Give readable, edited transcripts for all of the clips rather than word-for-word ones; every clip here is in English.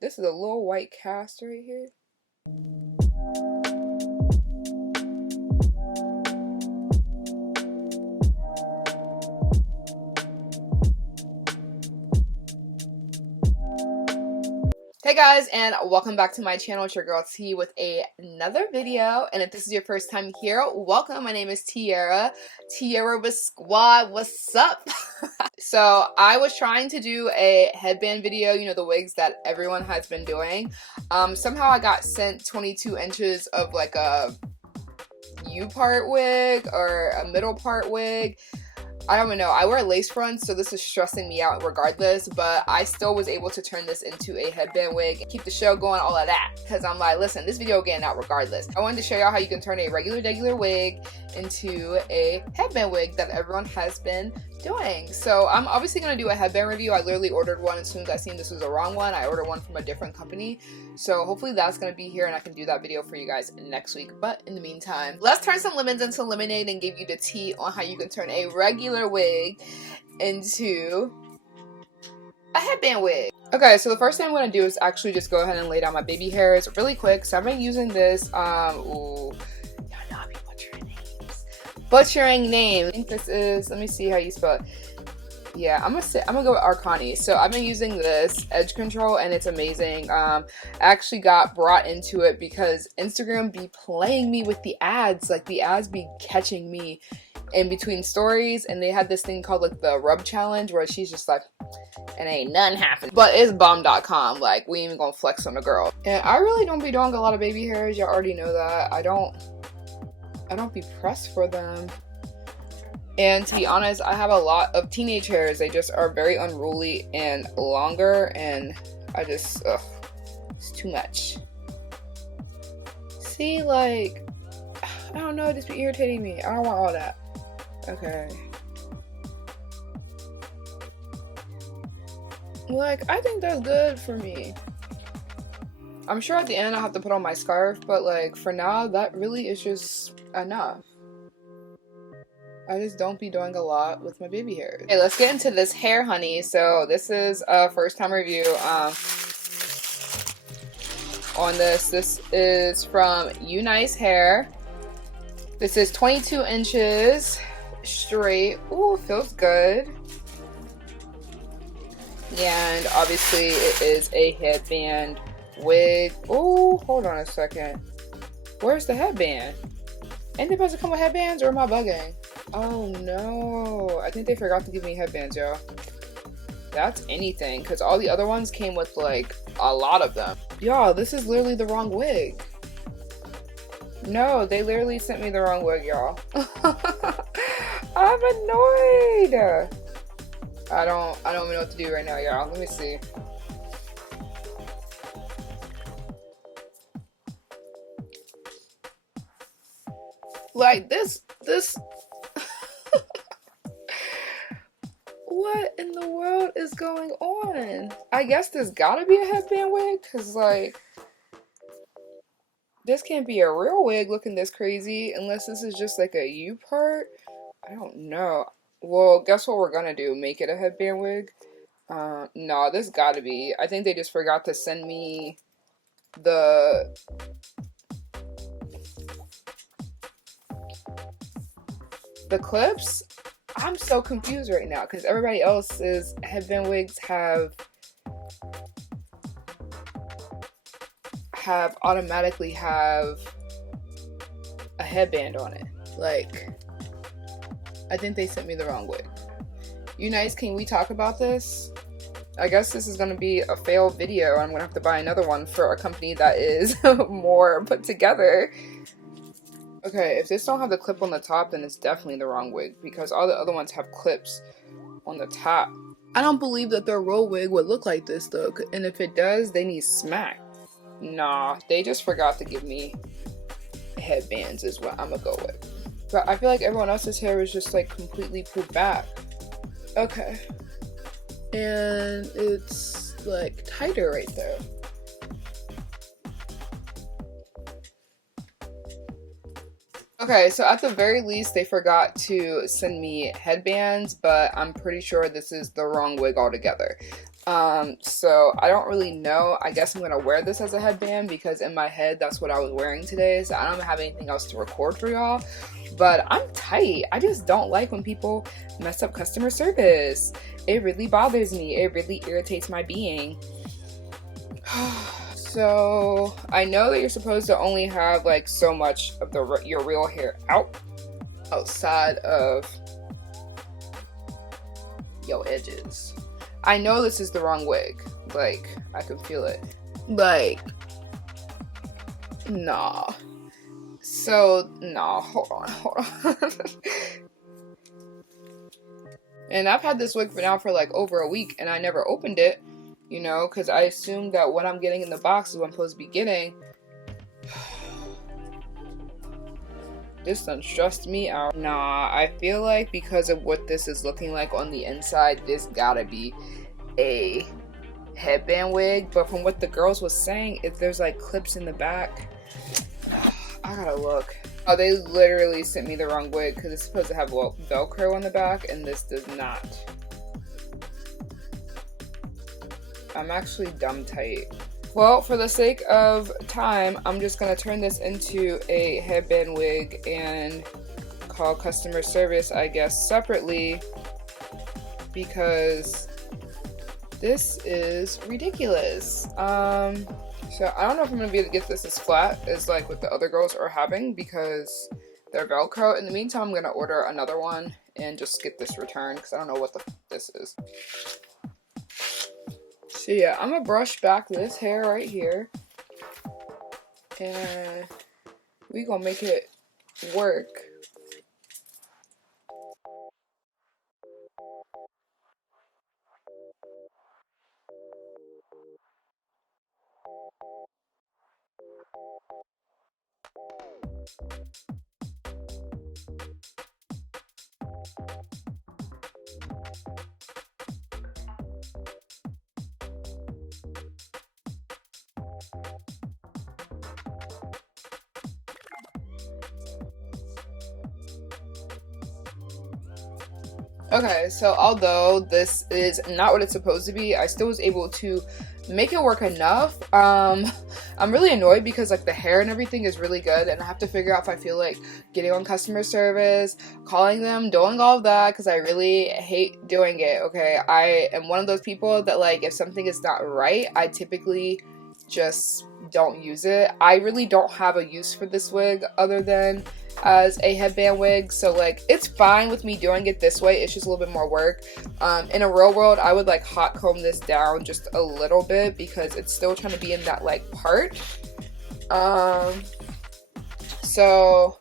this is a little white cast right here. Hey guys, and welcome back to my channel. It's your girl T with another video. And if this is your first time here, welcome. My name is Tierra with Squad. What's up? So I was trying to do a headband video, you know, the wigs that everyone has been doing. Somehow I got sent 22 inches of like a U-part wig or a middle part wig. I don't even know. I wear lace fronts, so this is stressing me out regardless, but I still was able to turn this into a headband wig and keep the show going, all of that, because I'm like, listen, this video getting out regardless. I wanted to show y'all how you can turn a regular wig into a headband wig that everyone has been doing. So I'm obviously going to do a headband review. I literally ordered one as soon as I seen this was the wrong one. I ordered one from a different company, so hopefully that's going to be here and I can do that video for you guys next week. But in the meantime, let's turn some lemons into lemonade and give you the tea on how you can turn a regular wig into a headband wig. Okay, so the first thing I'm going to do is actually just go ahead and lay down my baby hairs really quick. So I've been using this, ooh, y'all know I be butchering names. I think this is, let me see how you spell it. Yeah, I'm gonna go with Arcani. So I've been using this edge control and it's amazing. I actually got brought into it because Instagram be playing me with the ads. Like the ads be catching me in between stories, and they had this thing called like the rub challenge where she's just like, it ain't nothing happening. But it's bomb.com. Like we ain't even gonna flex on the girl. And I really don't be doing a lot of baby hairs. Y'all already know that. I don't be pressed for them. And to be honest, I have a lot of teenage hairs. They just are very unruly and longer, and I just, ugh, it's too much. See, like, I don't know, it just be irritating me. I don't want all that. Okay. Like, I think that's good for me. I'm sure at the end I'll have to put on my scarf, but like, for now, that really is just enough. I just don't be doing a lot with my baby hairs. Okay, let's get into this hair, honey. So this is a first time review on this. This is from UNICE hair. This is 22 inches straight. Ooh, feels good. And obviously it is a headband wig. Ooh, hold on a second. Where's the headband? Ain't they supposed to come with headbands, or am I bugging? Oh no, I think they forgot to give me headbands, y'all. That's anything, because all the other ones came with like a lot of them. Y'all, this is literally the wrong wig. No, they literally sent me the wrong wig, y'all. I'm annoyed. I don't even know what to do right now, y'all. Let me see. Like this what in the world is going on? I guess there's gotta be a headband wig, because like this can't be a real wig looking this crazy unless this is just like a U part. I don't know. Well, guess what we're gonna do? Make it a headband wig? No, this gotta be. I think they just forgot to send me the clips. I'm so confused right now because everybody else's headband wigs have automatically have a headband on it. Like, I think they sent me the wrong wig. UNICE, can we talk about this? I guess this is going to be a failed video. I'm going to have to buy another one for a company that is more put together. Okay, if this don't have the clip on the top, then it's definitely the wrong wig, because all the other ones have clips on the top. I don't believe that their real wig would look like this though, and if it does, they need smacked. Nah, they just forgot to give me headbands is what I'm gonna go with. But I feel like everyone else's hair is just like completely pulled back. Okay. And it's like tighter right there. Okay, so at the very least, they forgot to send me headbands, but I'm pretty sure this is the wrong wig altogether. So I don't really know. I guess I'm gonna wear this as a headband because in my head that's what I was wearing today, so I don't have anything else to record for y'all. But I'm tight. I just don't like when people mess up customer service. It really bothers me. It really irritates my being. So I know that you're supposed to only have like so much of your real hair outside of your edges. I know this is the wrong wig. Like, I can feel it. Like, nah. So, nah, hold on. And I've had this wig for like over a week and I never opened it, you know, because I assumed that what I'm getting in the box is what I'm supposed to be getting. This done stressed me out. Nah, I feel like because of what this is looking like on the inside, this gotta be a headband wig. But from what the girls was saying, if there's like clips in the back, I gotta look. Oh, they literally sent me the wrong wig because it's supposed to have Velcro on the back and this does not. I'm actually dumb tight. Well, for the sake of time, I'm just going to turn this into a headband wig and call customer service, I guess, separately because this is ridiculous. So I don't know if I'm going to be able to get this as flat as like what the other girls are having because they're Velcro. In the meantime, I'm going to order another one and just get this returned because I don't know what this is. So yeah, I'm gonna brush back this hair right here and we gonna make it work. Okay, so although this is not what it's supposed to be, I still was able to make it work enough. I'm really annoyed because like the hair and everything is really good and I have to figure out if I feel like getting on customer service, calling them, doing all of that because I really hate doing it, okay? I am one of those people that like if something is not right, I typically just don't use it. I really don't have a use for this wig other than as a headband wig, so like it's fine with me doing it this way. It's just a little bit more work. In a real world, I would like hot comb this down just a little bit because it's still trying to be in that like part. So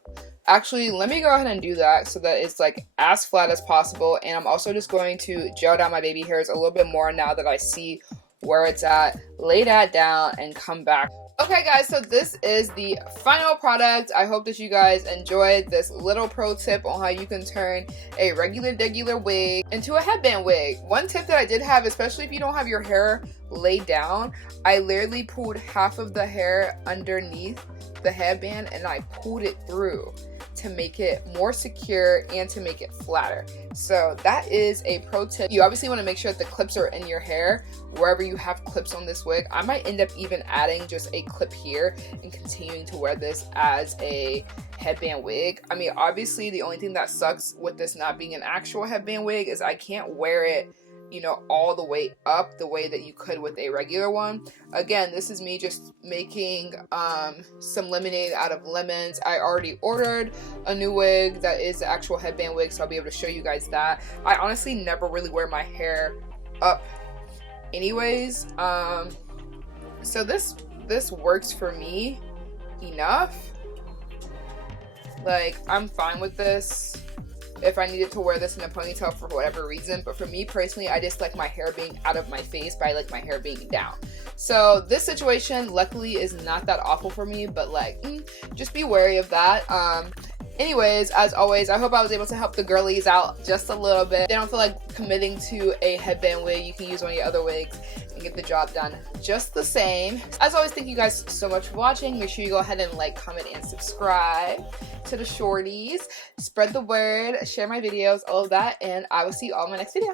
actually let me go ahead and do that so that it's like as flat as possible, and I'm also just going to gel down my baby hairs a little bit more now that I see where it's at, lay that down and come back. Okay guys, so this is the final product. I hope that you guys enjoyed this little pro tip on how you can turn a regular wig into a headband wig. One tip that I did have, especially if you don't have your hair laid down, I literally pulled half of the hair underneath the headband and I pulled it through to make it more secure and to make it flatter. So that is a pro tip. You obviously want to make sure that the clips are in your hair wherever you have clips on this wig. I might end up even adding just a clip here and continuing to wear this as a headband wig. I mean, obviously the only thing that sucks with this not being an actual headband wig is I can't wear it, you know, all the way up the way that you could with a regular one. Again, this is me just making some lemonade out of lemons. I already ordered a new wig that is the actual headband wig, so I'll be able to show you guys that. I honestly never really wear my hair up anyways, so this works for me enough. Like, I'm fine with this if I needed to wear this in a ponytail for whatever reason, but for me personally, I just like my hair being out of my face, but I like my hair being down. So this situation luckily is not that awful for me, but like just be wary of that. Anyways, as always, I hope I was able to help the girlies out just a little bit. If they don't feel like committing to a headband wig, you can use one of your other wigs and get the job done just the same. As always, thank you guys so much for watching. Make sure you go ahead and like, comment, and subscribe to the shorties. Spread the word, share my videos, all of that, and I will see you all in my next video.